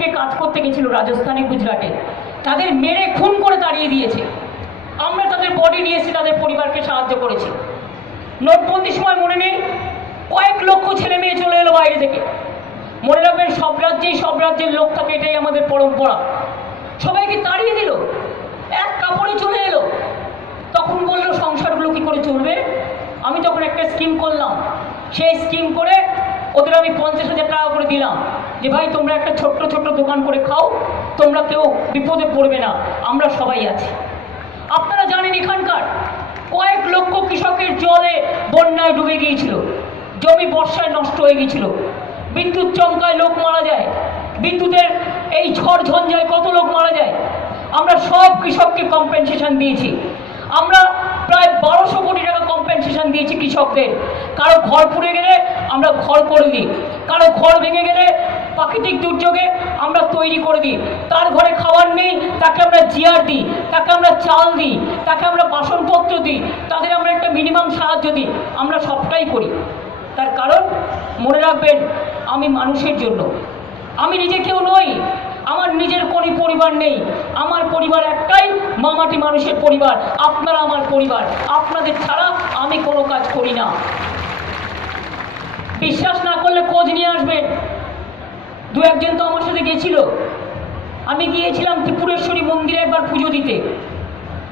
থেকে কাজ করতে গেছিল রাজস্থানে, গুজরাটে। তাদের মেরে খুন করে দাঁড়িয়ে দিয়েছে। আমরা তাদের বডি নিয়ে এসে তাদের পরিবারকে সাহায্য করেছি। নোটবন্দির সময় মনে নেই, কয়েক লক্ষ ছেলে মেয়ে চলে এলো বাইরে থেকে। মনে রাখবেন, সব রাজ্যেই সব রাজ্যের লোক থাকে, এটাই আমাদের পরম্পরা। সবাইকে তাড়িয়ে দিল, এক কাপড়ে চলে এলো। তখন বলল, সংসারগুলো কি করে চলবে? আমি তখন একটা স্কিম করলাম। সেই স্কিম করে ওদের আমি পঞ্চাশ হাজার টাকা করে দিলাম। যে ভাই, তোমরা একটা ছোট্ট ছোট্ট দোকান করে খাও, তোমরা কেউ বিপদে পড়বে না, আমরা সবাই আছি। আপনারা জানেন এখানকার কয়েক লক্ষ কৃষকের জলে বন্যায় ডুবে গিয়েছিল, জমি বর্ষায় নষ্ট হয়ে গিয়েছিল, বিদ্যুৎ চমকায় লোক মারা যায়, বিদ্যুতের এই ঝড় ঝঞ্ঝায় কত লোক মারা যায়। আমরা সব কৃষককে কম্পেনসেশন দিয়েছি। আমরা প্রায় বারোশো কোটি টাকা কম্পেনসেশন দিয়েছি কৃষকদের। কারও ঘর পুড়ে গেলে আমরা ঘর করে দিই, কারও ঘর ভেঙে গেলে প্রাকৃতিক দুর্যোগে আমরা তৈরি করে দিই। তার ঘরে খাবার নেই, তাকে আমরা জিয়ার দিই, তাকে আমরা চাল দিই, তাকে আমরা বাসনপত্র দিই, তাদের আমরা একটা মিনিমাম সাহায্য দিই। আমরা সবটাই করি। তার কারণ, মনে রাখবেন, আমি মানুষের জন্য। আমি নিজে কেউ নই, আমার নিজের কোনো পরিবার নেই। আমার পরিবার একটাই, মামাটি মানুষের পরিবার, আপনারা আমার পরিবার। আপনাদের ছাড়া আমি কোনো কাজ করি না। বিশ্বাস না করলে খোঁজ নিয়ে আসবেন। দু একজন তো আমার সাথে গেছিল আমি গিয়েছিলাম ত্রিপুরেশ্বরী মন্দিরে একবার পুজো দিতে।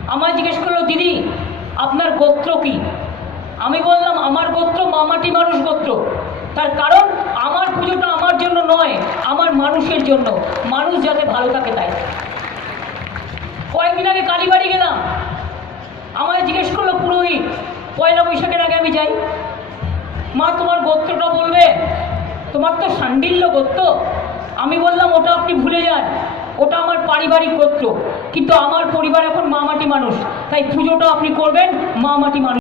আমায় জিজ্ঞেস করল, দিদি, আপনার গোত্র কি? আমি বললাম, আমার গোত্র মামাটি মানুষ গোত্র। তার কারণ, আমার পুজোটা আমার জন্য নয়, আমার মানুষের জন্য। মানুষ যাতে ভালো থাকে তাই। কয়েকদিন আগে কালীবাড়ি গেলাম। আমায় জিজ্ঞেস করল, পুরোহিত, পয়লা বৈশাখের আগে আমি যাই? মা, তোমার গোত্রটা বলবে তোমার তো সান্ডিল্য গোত্র। আমি বললাম, ওটা আপনি ভুলে যান। ওটা আমার পারিবারিক গোত্র। কিন্তু আমার পরিবার এখন মামাটি মানুষ। তাই পুজোটা আপনি করবেন মামাটি মানুষ